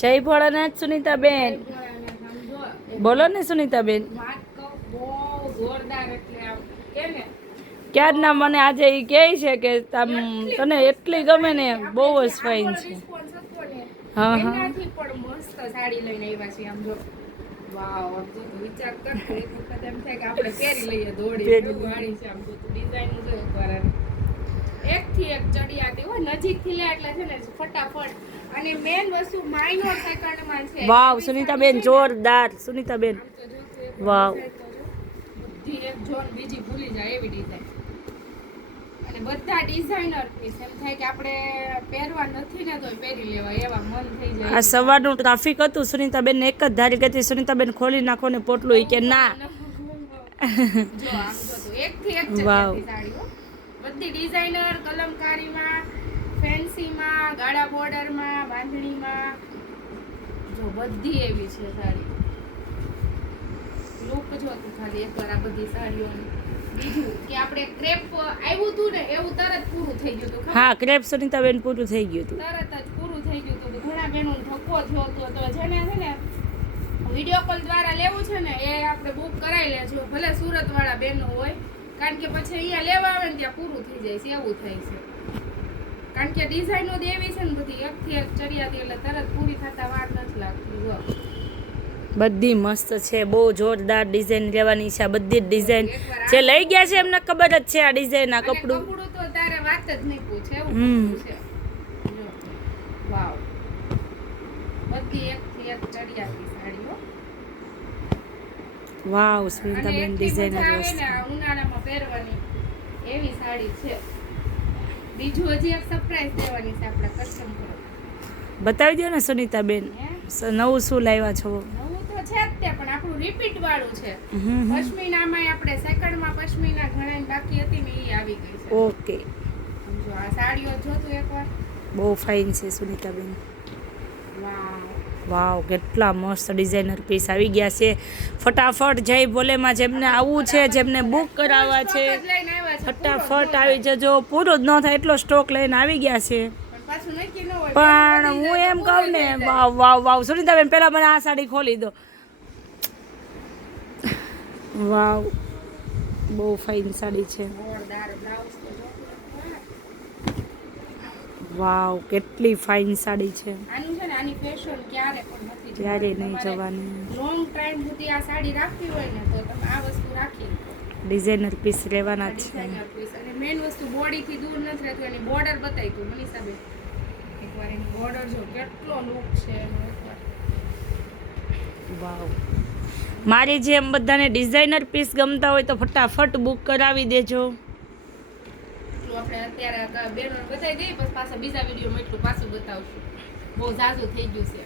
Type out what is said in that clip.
જય ભોળાનાથ સુનીતાબેન. બોલો ને સુનીતાબેન. ક્યારના મને આજે એ કહે છે કે તને એટલી ગમે ને, બહુ જ ફાઇન છે. હા હા મસ્ત સાડી લઈને આવ્યા છે. આમ જો વાવ, આમ તો વિચાર કર એક વખત એમ થાય કે આપણે પહેરી લઈએ દોડી વાળી છે. આમ તો ડિઝાઇન જો એકવાર એક થી એક ચડિયાતી હોય નજીક થી લે એટલે છે ને ફટાફટ. અને મેન વસ્તુ માઇનોર સેકન્ડ માં છે. વાવ સુનીતાબેન, જોરદાર સુનીતાબેન. વાવ, બધી એક જોન બીજી ભૂલી જાય એવી ડિઝાઇન. અને બધા ડિઝાઇનર પીસ એમ થાય કે આપણે પહેરવા નથી ને તો પહેરી લેવા એવા મન થઈ જાય. આ સવારનું ટ્રાફિક હતું. સુનીતાબેન એક જ ધારી ગઈ. સુનીતાબેન ખોલી નાખો ને પોટલું, કે ના. જો આમ જો તો એક થી એક ચડિયાતી સાડીઓ બધી ડિઝાઇનર કલમકારીમાં, ફેન્સીમાં, ગાળા બોર્ડરમાં, બાંધણીમાં, જો બધી એવી છે સાડી. લુક જો તું ખાલી એકવાર આ બધી સાડીઓની. બીજું કે આપણે ક્રેપ આવ્યું હતું ને એવું તરત પૂરું થઈ ગયું હતું. હા, ક્રેપ સુનીતાબેન પૂરું થઈ ગયું હતું. તરત જ પૂરું થઈ ગયું હતું. ઘણા બહેનો ધક્કો થયો હતો. તો જેને છે ને વિડીયો કોલ દ્વારા લેવું છે ને એ આપણે બુક કરાવી લેજો. ભલે સુરત વાળા બહેનો હોય, કારણ કે પછી અહીંયા લેવા આવે ને ત્યાં પૂરું થઈ જાય છે એવું થાય છે. કારણ કે ડિઝાઇનો એવી છે ને બધી એક થી એક ચડિયાતી એટલે તરત પૂરી થતા વાર નથી લાગતી. જો બધી મસ્ત છે, બહુ જોરદાર ડિઝાઇન લેવાની છે. આ બધી ડિઝાઇન જે લઈ ગયા છે એમને ખબર જ છે આ ડિઝાઇન, આ કપડું. કપડું તો તારે વાત જ નહીં પૂછે એવું છે. જો વાવ, બધી એક થી એક ચડિયાતી સાડીઓ. વાવ સુનીતાબેન, ડિઝાઇનર આવે વસ્તુ. ને ઉનાળામાં પહેરવાની એવી સાડી છે. બીજું હજી એક સરપ્રાઈઝ દેવાની છે આપણા કસ્ટમર. બતાવી દો ને સુનીતાબેન, નવું શું લાવ્યા છો? નવું તો છે જ તે, પણ આપણું રિપીટ વાળું છે. પશ્મિનામાં આપણે સેકન્ડમાં પશ્મિના ઘણા બાકી હતી ને એ આવી ગઈ છે. ઓકે, જો આ સાડીઓ જોતું એકવાર. બહુ ફાઇન છે સુનીતાબેન. વાવ વાવ, કેટલા મસ્ત ડિઝાઇનર પીસ આવી ગયા છે. ફટાફટ જય ભોલેમાં જેમને આવવું છે, જેમને બુક કરાવવા છે, ફટાફટ આવી જજો. પૂરો જ ન થાય એટલો સ્ટોક લઈને આવી ગયા છે. પણ હું એમ કહું ને, વાવ વાવ વાવ સુનીતાબેન, પહેલા મને આ સાડી ખોલી દો. વાવ, બહુ ફાઇન સાડી છે. વાવ, કેટલી ફાઇન સાડી છે. આની છે ને આની ફેશન ક્યારે પણ નથી, ક્યારે નહીં જવાની. લોંગ ટાઈમ સુધી આ સાડી રાખવી હોય ને તો તમે આ વસ્તુ રાખી. ડિઝાઇનર પીસ લેવાના છે. ડિઝાઇનર પીસ અને મેઈન વસ્તુ બોડી થી દૂર નથી રહેતું. એની બોર્ડર બતાવી તું મનીષાબેન એકવાર. એની બોર્ડર જો કેટલો લુક છે એનો એકવાર. વાવ, મારી જેમ બધાને ડિઝાઇનર પીસ ગમતા હોય તો ફટાફટ બુક કરાવી દેજો. આપણે અત્યારે બેનો બતાવી દઈએ, પછી પાછા બીજા વિડીયોમાં એટલું પાછું બતાવશું. બહુ ઝાઝું થઈ ગયું છે.